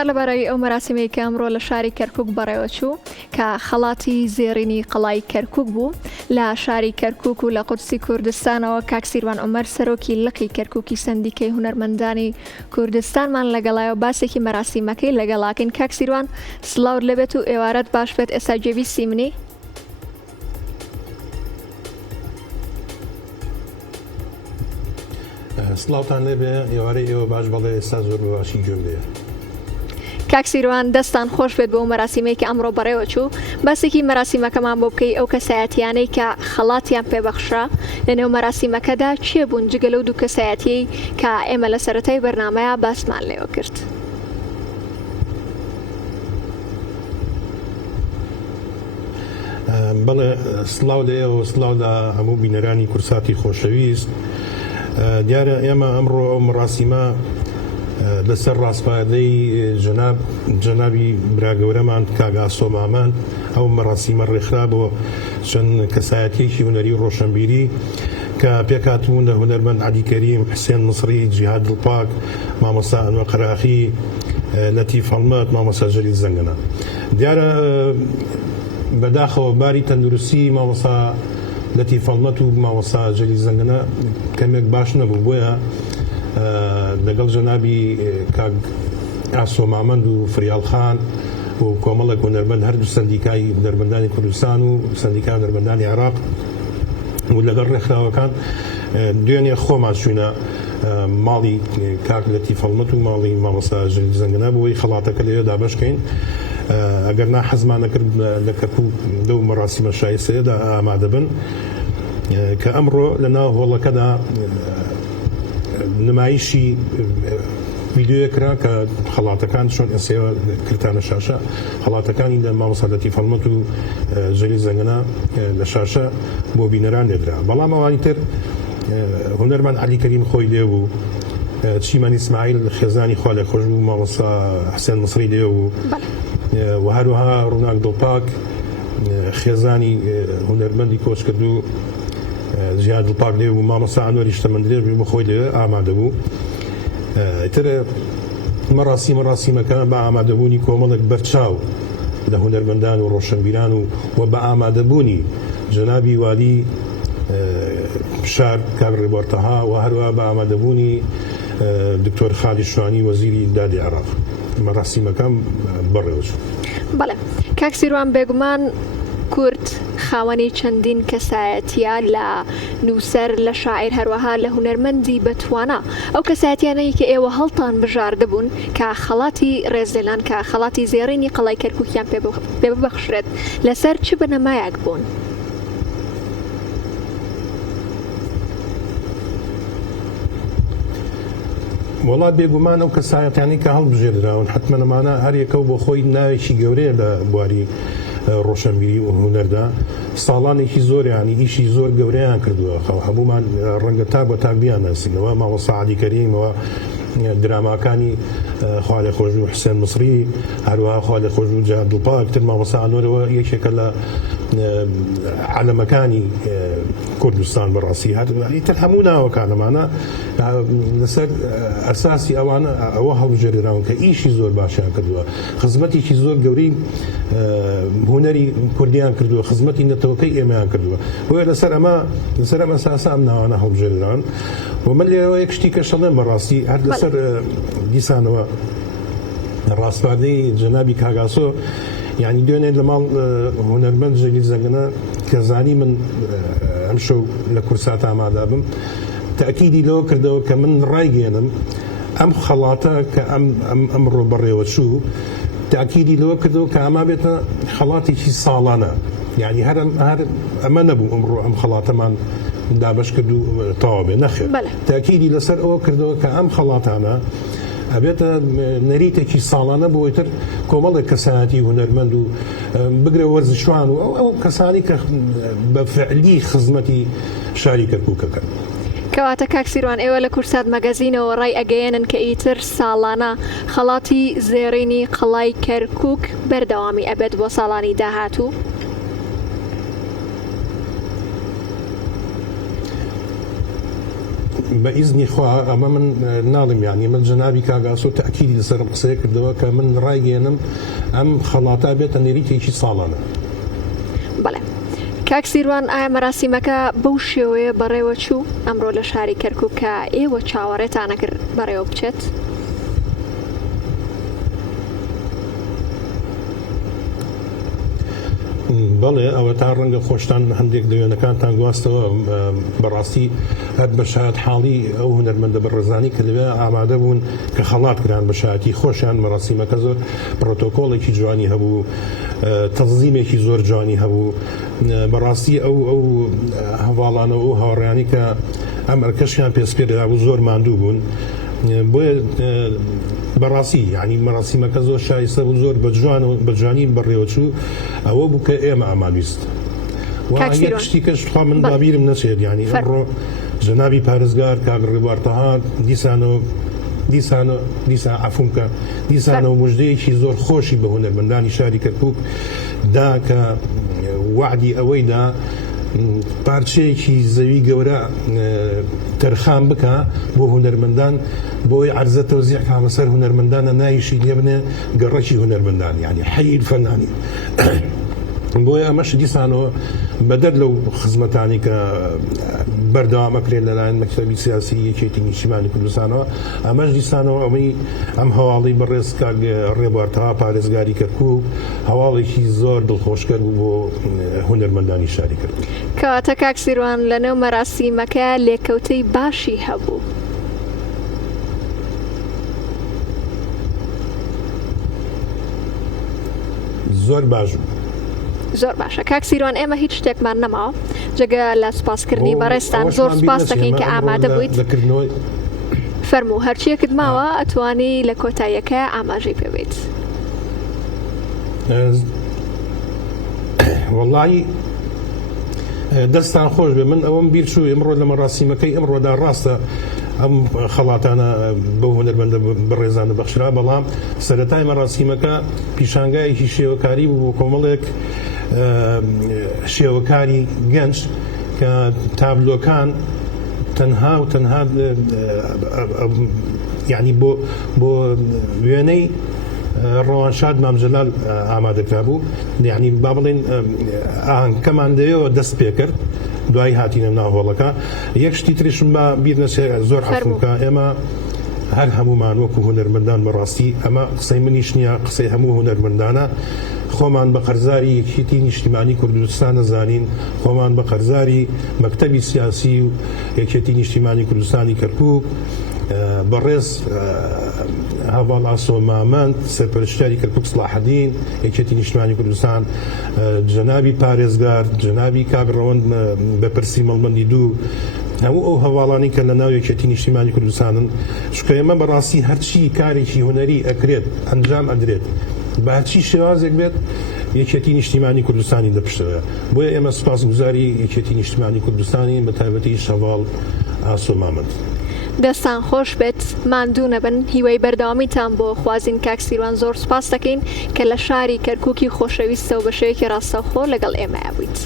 هەلەبارەی ئەو مەراسیمەی کە ئەمڕۆ لە شاری کەرکووک بەڕێوەچوو کە خەڵاتی زێڕینی قەڵای کەرکووک بوو لە شاری کەرکووک و لە قودسی کوردستانەوە کاک سیروان عومەر سەرۆکی لقی کەرکووکی سەندیکەی هونەرمەندانی کوردستانمان لەگەڵایەوە باسێکی مەراسیمەکەی لەگەڵاکەین. کاک سیروان سڵاوت لەبێت و ئێوارەت باش بێت. ئێستا جێویستی منی سڵاوتان لێبێ ئێوارەی ئێوە باش بەڵێ ئێستا زۆر باشی گوێم لێ. کاک سیروان دەستان خۆش بێت بۆ مەراسیمەی کە ئەمڕۆ بەڕێوە چوو. باسێکی مەراسیمەکەمان بۆ بکەی ئەو کەسایەتیانەی کە خەڵاتیان پێبەخشرا لەنێو مەراسیمەکەدا چێ بوون جگە لەو دوو کەسایەتیەی کە ئێمە لە سەرەتای بەرنامەیە باسمان لێوە کرد. بەڵێ سڵاو لە ئێوە سڵاو لە هەموو بینەرانی کورساتی خۆشەویست. دیارە ئێمە ئەمڕۆ ئەو مەراسیمە لەسەر ڕاستپارەی جەنابی براگەورەمان کاگاسۆ مامان ئەو مەراسیمە ڕێکخرا بۆ چەند کەسایەتیەکی هونەری ڕۆشنبیری کە پێکاتبوون لە هونەرمەند عەلی کەریم، حسێن مسری، جیهاد دڵپاک، مامۆستا ئەنوەر قەراخی، لەتیف هەڵمەت، مامۆستا جەلیل زەنگەنە. دیارە بەداخەوە باری تەندروستی مامۆستا لەتیف هەڵمەت و مامۆستا جەلیل زەنگەنە کەمێک باش نەبوو، بۆیە لەگەڵ جەنابی کاک ئاسۆ مامەند و فریال خان و کۆمەڵێک هونەرمەند هەردوو سەندیکای هونەرمەندانی کوردستان و سەندیکای هونەرمەندانی عێراق و لەگەڵ ڕێکخراوەکان دوێنێ خۆمان چوونە ماڵی کاک لەتیف هەڵمەت و ماڵی مامۆستا جەلیل زەنگەنە بۆی خەڵاتەکە لەوێ دابەشکەین. ئەگەر نا حەزمان نەکرد لە کەرکووک لەو مەراسیمە شایستەیەدا ئامادە بن کە ئەمڕۆ لەناو هۆڵەکەدا نمایشی ویدیۆیەکرا کە خەڵاتەکان چۆن ئەسێوە کردانە شاشە، خەڵاتەکانی لە مامۆستا لەتیف هەڵمەت و جەلیل زەنگەنە لە شاشە بۆ بینەران لێدرا. بەڵام ئەوانی تر هونەرمەند عەلی کەریم خۆی لێ بوو، چیمەن ئیسماعیل خێزانی خوا لێ خۆش بوو، مامۆستا حسێن مسری لێ بوو و هەروەها ڕووناک دڵپاک خێزانی هونەرمەندی کۆچ کرد و جیهاد دڵپاک لێ بوو، مامۆستا ئەنوەری شتەمەندرێژ بوو خۆی لێ ئامادە بوو. تر مەراسیمەکە بە ئامادەبوونی کۆمەڵێک بەرچاو لە هونەرمەندان و ڕۆشنبیران و بە ئامادەبوونی جەنابی والی شار کاک ڕێبۆرتەها و هەروە بە ئامادەبوونی دکتۆر خالی شوانی وەزیری دادی عێراق مەراسیمەکەم بەڕێوە چوو. بەڵێ کاک سیروان بێگومان کورد خاوەنی چەندین کەسایەتیە لە نووسەر، لە شاعیر، هەروەها لە هونەرمەندی بەتوانە. ئەو کەسایەتیانەی کە ئێوە هەڵتان بژاردەبوون کە خەڵاتی ڕێزلێنان کە خەڵاتی زێڕینی قەڵای کەرکووکیان پێ ببەخشرێت لەسەر چ بنەمایەک بوون؟ وڵات بێگومان ئەو کەسایەتیانی کە هەڵبژێردراون حتممە ئەمانە هەر یەکەو بۆ خۆی ناوێکی گەورەیە لە بواری ڕۆشنبیری و هونەردا. ساڵانێکی زۆریانی ئیشی زۆر گەورەیان کردووە، هەمومان ڕەنگە تا بە تاکبیان ناسینەوە، مامۆستا عەلی کەریمەوە دراماکانی خوا لێ خۆش و حسێن مسری، هەروەها خوا لێ خۆش و جیهاد دڵپاک تر مامۆستا ئەنوەرەوە یەکێکە لە عەلەمەکانی کوردستان بەڕاستی تر هەموو ناوەکانەمانە لەسەر ئەساسی ئەوانە ئەوە هەڵبژێردراون کە ئیشی زۆر باشیان کردووە، خزمەتێکی زۆر گەورەی هونەری کوردیان کردووە، خزمەتی نەتەوەکەی ئێمەیان کردووە. بۆیە لەسەر ئەم ئەساسە ئەم ناوانە هەڵبژێردراون. و من لێەوە یەک شتی کە شەڵێم بەڕاستی هەر لەسەر دیسانەوە ڕاستپاردەی جەنابی کاگاسۆ، یعنی دوێنێ لە ماڵ هونەرمەند جەلیل زەنگەنە کە زانی من ئەم شەو لە کورسات ئامادە بم، تەکیدی لەوە کردەوە کە من ڕایگەێنم ئەم خەڵاتە کە ئەمڕۆ بەڕێوە چوو، تاکیدی لەوە کردەوە کە ئەما بێتە خەڵاتێکی ساڵانە، یعنی هەر ئەمە نەبوو ئەمڕۆ ئەم خەڵاتەمان دابش کرد و تەواو بێ نەخێر. تاکیدی لەسەر ئەوە کردەوە کە ئەم خەڵاتانە ئەبێتە نەریتێکی ساڵانە بۆی تر کۆمەڵێک کەسایەتی هونەرمەند و بگرە وەرزشوان و ئەو کەسانی کە بە فعلی خزمەتی شاری کەرکووکەکەن. کەواتە کاک سیروان ئێوە لە کورسات مەگەزینەوە ڕای ئەگەیەنن کە ئیتر ساڵانە خەڵاتی زێڕینی قەڵای کەرکووک بەردەوامی ئەبێت بۆ ساڵانی داهاتوو؟ بإذن خوا أما من ناڵم يعني من جنابی کاگاسۆ تأکیدی لەسەر قسەیە کردەوە کە من ڕایگەێنم ئەم خەڵاتە بێتە نێریتێکی ساڵانە. بەڵێ کاک سیروان ئایا مەراسیمەکە بەو شێوەیە بەڕێوە چوو ئەمڕۆ لە شاری کەرکووک کە ئێوە چاوەڕێتانەکرد بەڕێوە بچێت؟ بەڵێ ئەوە تا ڕەنگە خۆشتان هەندێک دوێنەکانتان گواستەوە بەڕاستی هەر بە شایەت حاڵی ئەو هونەرمەندە بەڕێزانی کە لەوێ ئامادە بوون کە خەڵات کران بە شایەتی خۆشیان مەراسیمەکە زۆر پرۆتۆکۆڵێکی جوانی هەبوو، تەنزیمێکی زۆر جوانی هەبوو. بەڕاستی ئەو هەواڵانە و هاوڕێیانی کە ئەم ئەرکەشیان پێسپێدا بوو زۆر ماندوو بوون. بۆیە بەڕاستی یعنی مەراسیمەکە زۆر شایستە بوو، زۆر بەجوانی بەڕێوەچوو ئەوە بوو کە ئێمە ئامانویست. یەک شتی کەشخوا من بابیرم نەچێت یعنی ئەمڕۆ جەنابی پارێزگار کاک ڕێبوار دیسان عەفومکە دیسانەوە موژدەیەکی زۆر خۆشی بە هونەرمەندانی شاری کەرکووک دا کە وعدی ئەوەیدا پارچەیەکی زەوی گەورە تەرخان بکە بۆ هونەرمەندان بۆی عەرزە تەوزیع کامە سەر هونەرمەندانە نایشی لێ بنێ گەڕەکی هونەرمەندان یعنی حەیی فەنانی. بۆیە ئەمەش دیسانەوە بەدەر لەو خزمەتانی کە بەردەوامەکرێن لەلایەن مەکتەبی سیاسی یەکێتی نیشتیمانی کوردستانەوە ئەمەش دیسانەوە ئەوەی ئەم هەواڵی بەڕێز کاک ڕێبوارتەوا پارێزگاری کەرکووک هەواڵێکی زۆر دڵخۆشکەر بوو بۆ هونەرمەندانی شاری کەرکووک. کەواتە کاک سیروان لەنێو مەراسیمەکە لێکەوتەی باشی هەبوو. زۆر باش بوو. زۆر باشە کاک سیروان ئێمە هیچ شتێکمان نەماوە جگە لە سوپاسکردنی بەڕێستان زۆر سوپاس دەکەین کە ئامادە بوویت. فەرموو هەرچیەکت ماوە ئەتوانی لە کۆتاییەکە ئاماژەی پێ بێت. وەڵڵی دەستان خۆش بێ من ئەوەم بیر چوو ئەمڕۆ لە مەراسیمەکەی ئەمڕۆدا ڕاستە ئەم خەڵاتانە بە هونەرمەندە بەڕێزانە بەخشرا بەڵام سەرەتای مەراسیمەکە پیشانگایەکی شێوەکاری بوو بۆ کۆمەڵێک شێوەکاری گەنج کە تابلۆکان تەنها و تەنها یعنی بۆ وێنەی ڕەوانشاد مامجەلال ئامادەکرا بوو یعنی با بڵێن ئاهەنگەکەمان دەوێەوە دەست پێ کرد دوای هاتینە ناوهۆڵەکە. یەک شتی تریشم بە بیر نەچێ زۆر عەفوکە ئێمە هەر هەمومان وەکو هونەرمەندان بەڕاستی ئەمە قسەی منیش نییە قسەی هەموو هونەرمەندانە خۆمان بە قەرزاری یەکێتی نیشتیمانی کوردستان نەزانین خۆمان بە قەرزاری مەکتەبی سیاسی و یەکێتی نیشتیمانی کوردستانی کەرکووک بەڕێز هەواڵ ئاسۆ مامەند سەرپەرشتیاری کەرکووک سڵاحەدین یەکێتی نیشتیمانی کوردستان جەنابی پارێزگار جەنابی کاک ڕەوەند بەپرسی مەڵبەندی دوو هەموو ئەو هەواڵانی کە لە ناو یەکێتی نیشتیمانی کوردستانن چکە ئێمە بەڕاستی هەرچی کارێکی هونەری ئەکرێت ئەنجام ئەدرێت بەچی شێوازێک بێت یەکێتی نیشتیمانی کوردستانی دەپشتەوە بۆیە ئێمە سوپاسگوزاری یەکێتی نیشتیمانی کوردستانی بە تایبەتی شەواڵ ئاسۆ مامەند. دەستان خۆش بێت ماندوو نەبن هیوای بەردەوامیتان بۆ خوازین کاک سیروان زۆر سوپاس دەکەین کە لە شاری کەرکووکی خۆشەویستە و بە شێوەیەکی ڕاستەوخۆ لەگەڵ ئێمە بوویت.